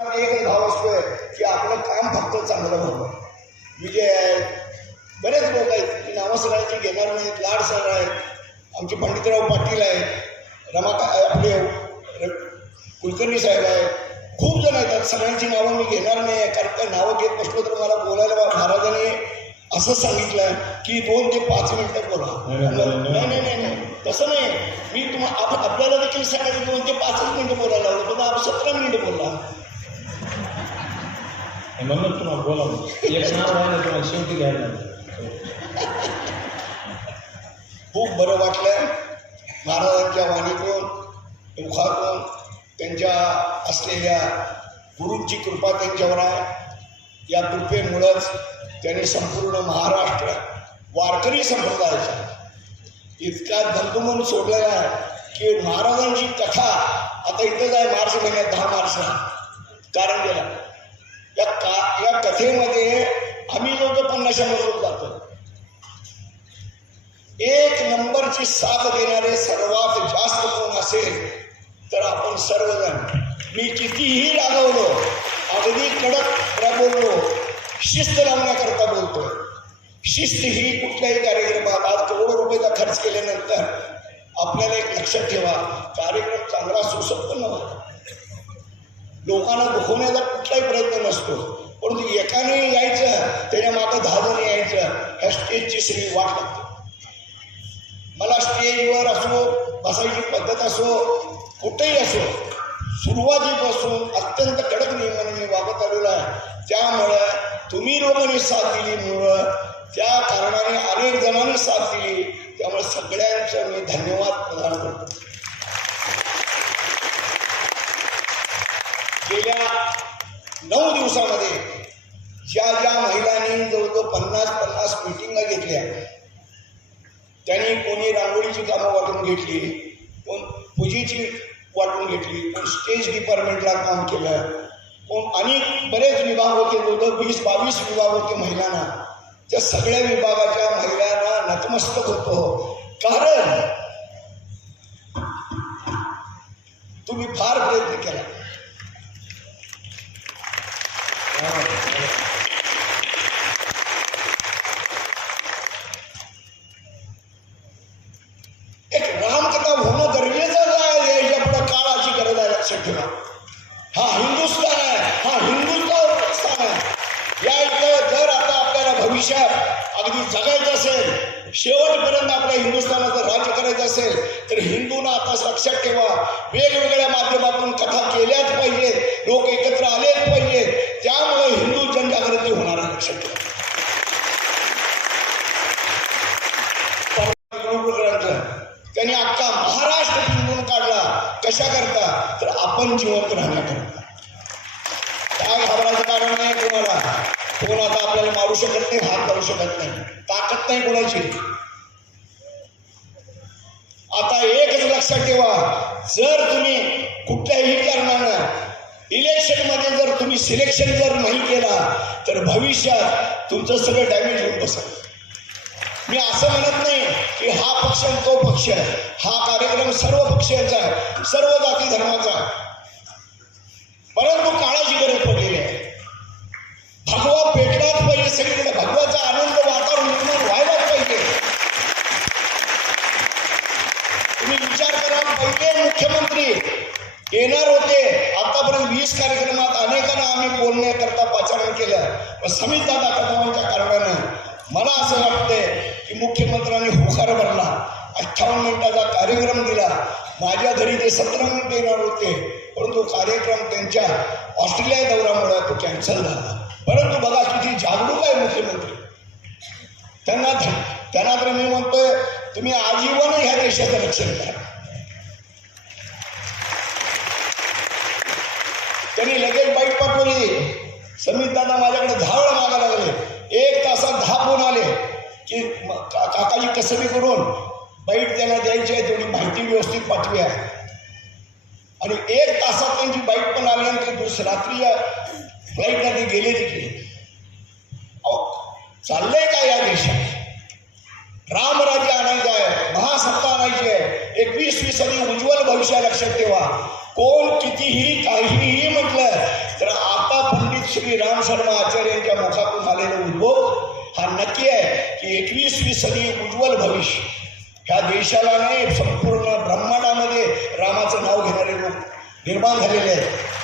एक भाव असतोय की आपलं काम फक्त चांगलं व्हावं विजय आहेत बरेच लोक आहेत की नावं सगळ्यांची घेणार नाहीत लाड सर आहेत. आमचे पंडितराव पाटील आहेत रमाका आपले कुलकर्णी साहेब आहेत. खूप जण आहेत. सगळ्यांची नावं मी घेणार नाही कारण का नावं घेत बसलो तर मला बोलायला बा- महाराजांनी असं सांगितलं की दोन ते पाच मिनिटं बोला. नाही नाही नाही नाही. तसं नाही. मी तुम्हाला आप आपल्याला देखील सांगायचं दोन ते पाचच मिनिटं बोलायला लावलं. पण आपण सतरा मिनिटं बोलला. म्हणून तुम्हाला बोला एक नाव आहे ना तुम्हाला शेवटी घ्यायला खूप बरं वाटलं महाराजांच्या वाणीतून मुखातून त्यांच्या असलेल्या गुरुची कृपा त्यांच्यावर आहे या कृपेमुळंच त्यांनी संपूर्ण महाराष्ट्र वारकरी संप्रदायाचा इतका दमदमून सोडलेला आहे की महाराजांची कथा आता इथंच आहे मार्च महिन्यात दहा मार्चला गेला या का या कथेमध्ये आम्ही जवळजवळ पन्नास शंभर लोक जातो. एक नंबरची साथ देणारे सर्वात जास्त कोण असेल तर आपण सर्वजण. मी कितीही रागवलो अगदी कडक बोललो शिस्त लावण्याकरता बोलतोय. शिस्त ही कुठल्याही कार्यक्रमात आज करोडो रुपयाचा खर्च केल्यानंतर आपल्याला एक लक्षात ठेवा कार्यक्रम चांगला सुसंपन्न व्हावा लोकांना दुखवण्याचा कुठलाही प्रयत्न नसतो. परंतु एकाने यायचं त्याच्या मागं दहा जण यायचं ह्या स्टेजची सगळी वाट लागते. मला स्टेजवर असो बसायची पद्धत असो कुठेही असो सुरुवातीपासून अत्यंत कडक नियमाने मी वागत आलेलो आहे. त्यामुळं तुम्ही लोकांनी साथ दिली मुळं त्या कारणाने अनेक जणांनी साथ दिली. त्यामुळे सगळ्यांचं मी धन्यवाद प्रदान करतो. गेल्या नऊ दिवसामध्ये ज्या ज्या महिलांनी जवळजवळ पन्नास पन्नास मिटिंगा घेतल्या त्यांनी कोणी रांगोळीची कामं वाटून घेतली कोण पूजेची वाटून घेतली कोण स्टेज डिपार्टमेंटला काम केलं कोण आणि बरेच विभाग होते जवळजवळ वीस बावीस विभाग होते महिलांना. त्या सगळ्या विभागाच्या महिलांना नतमस्तक होतो. कारण तुम्ही फार प्रयत्न केला. अगदी जगायचं असेल शेवटपर्यंत आपल्या हिंदुस्थानाचं राज्य करायचं असेल तर हिंदूंना आता लक्षात ठेवा. वेगवेगळ्या माध्यमातून कथा केल्याच पाहिजेत. लोक एकत्र आलेच पाहिजेत त्यामुळे हिंदू जनजागृती होणार आहे लक्षात ठेवा गुरुग्रंथ त्यांनी अख्खा महाराष्ट्र पिंजून काढला कशा करता तर आपण जिवंत राहण्याकरता. काय घाबरायचं कारण नाही कोणाला? कोण आता आपल्याला मारू शकत नाही हात मारू शकत नाही. ताकद नाही कोणाची. आता एकच लक्षात ठेवा जर तुम्ही कुठल्याही कारणानं इलेक्शनमध्ये जर तुम्ही सिलेक्शन जर नाही केला तर भविष्यात तुमचं सगळं डॅमेज होऊन बसेल. मी असं म्हणत नाही की हा पक्ष तो पक्ष आहे. हा कार्यक्रम सर्व पक्षांचा आहे सर्व जाती धर्माचा आहे. परंतु काळाची गरज पडलेली आहे. भगवा पेटलाच पाहिजे सगळीकडे भगवाचा आनंद वातावरण निर्माण व्हायलाच पाहिजे. तुम्ही विचार करा पहिले मुख्यमंत्री येणार होते. आतापर्यंत वीस कार्यक्रमात अनेकांना आम्ही बोलण्याकरता पाचारण केलं. पण समित दादा कदमांच्या कारणानं मला असं वाटतंय की मुख्यमंत्र्यांनी होकार भरला. अठ्ठावन्न मिनिटाचा कार्यक्रम दिला. माझ्या घरी ते सतरा मिनिट येणार होते. परंतु कार्यक्रम त्यांच्या ऑस्ट्रेलिया दौऱ्यामुळे तो कॅन्सल झाला. परंतु बघा किती जागरूक आहे मुख्यमंत्री. त्यांना त्यांना तर मी म्हणतोय तुम्ही आजीवन ह्या देशाचं रक्षण करा. त्यांनी लगेच बाईक पाठवली समित दादा माझ्याकडे दहा वेळा मागायला लागले. एक तासात दहा फोन आले. की का- काकाजी कसं करून बाईट त्यांना द्यायची आहे तेवढी माहिती व्यवस्थित पाठवी आहे. आणि एक तासात त्यांची बाईक पण आल्यानंतर दुस रात्री या फ्लाईटला ते गेले तिकडे अहो, चाललंय का या देशात? रामराज्य आणायचं आहे महासत्ता आणायची आहे. एकवीसवी सदी उज्ज्वल भविष्य लक्षात ठेवा. कोण कितीही काहीही म्हटलं तर आता पंडित श्री राम शर्मा आचार्य यांच्या मुखातून आलेला उद्भव हा नक्की आहे की एकवीसवी सदी उज्ज्वल भविष्य ह्या देशाला नाही संपूर्ण ब्रह्मांडामध्ये रामाचं नाव घेणारे लोक निर्माण झालेले आहेत.